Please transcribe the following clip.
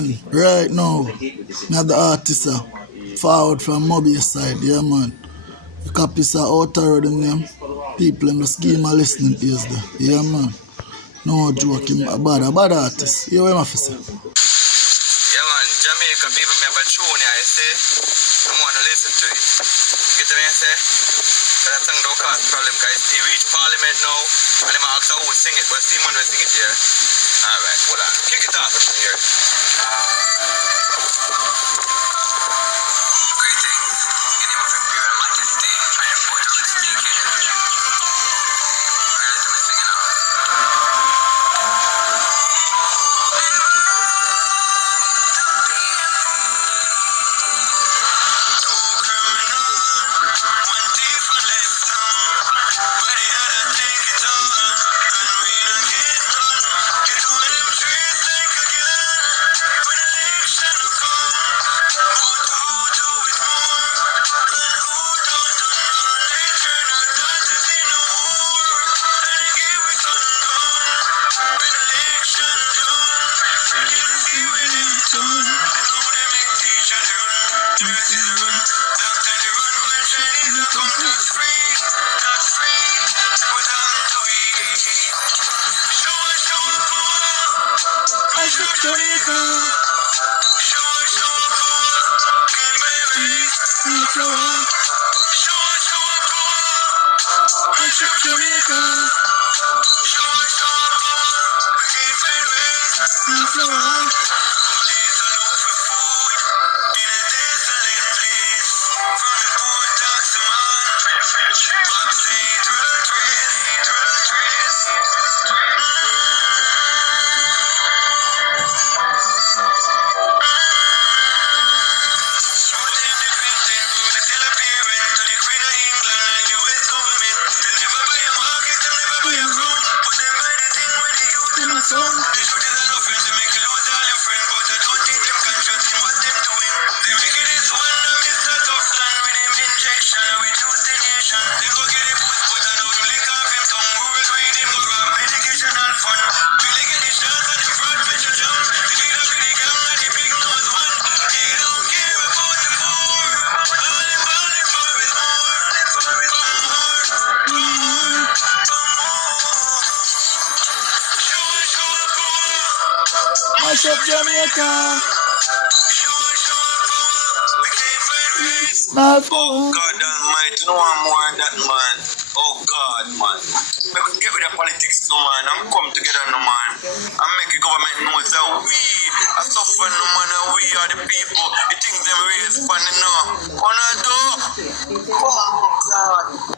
man, right now, not the artist forward from MOBAY side, yeah man. The copies are OUTAROAD in them. People in the scheme are listening to us there. Yeah man. No joking, a bad artist. You know what I'm saying? Yeah man, Jamaica people me have a tune here, I say. I want to listen to it. Get what I say? But that song don't cause problem, guys. They reach Parliament now, and they ask who will sing it, but Simon will sing it here. Alright, hold on. Kick it off from here. Greetings. In the name of Imperial Majesty, I am Puerto Rico speaking. Really to be singing now. Mash up Jamaica. Oh God Almighty, no one more than that man. Oh God, man. We could get rid of politics no man and come together no man. And make the government know that we are suffering no man and we are the people. The things them raise funny now. On a door. Come on, God.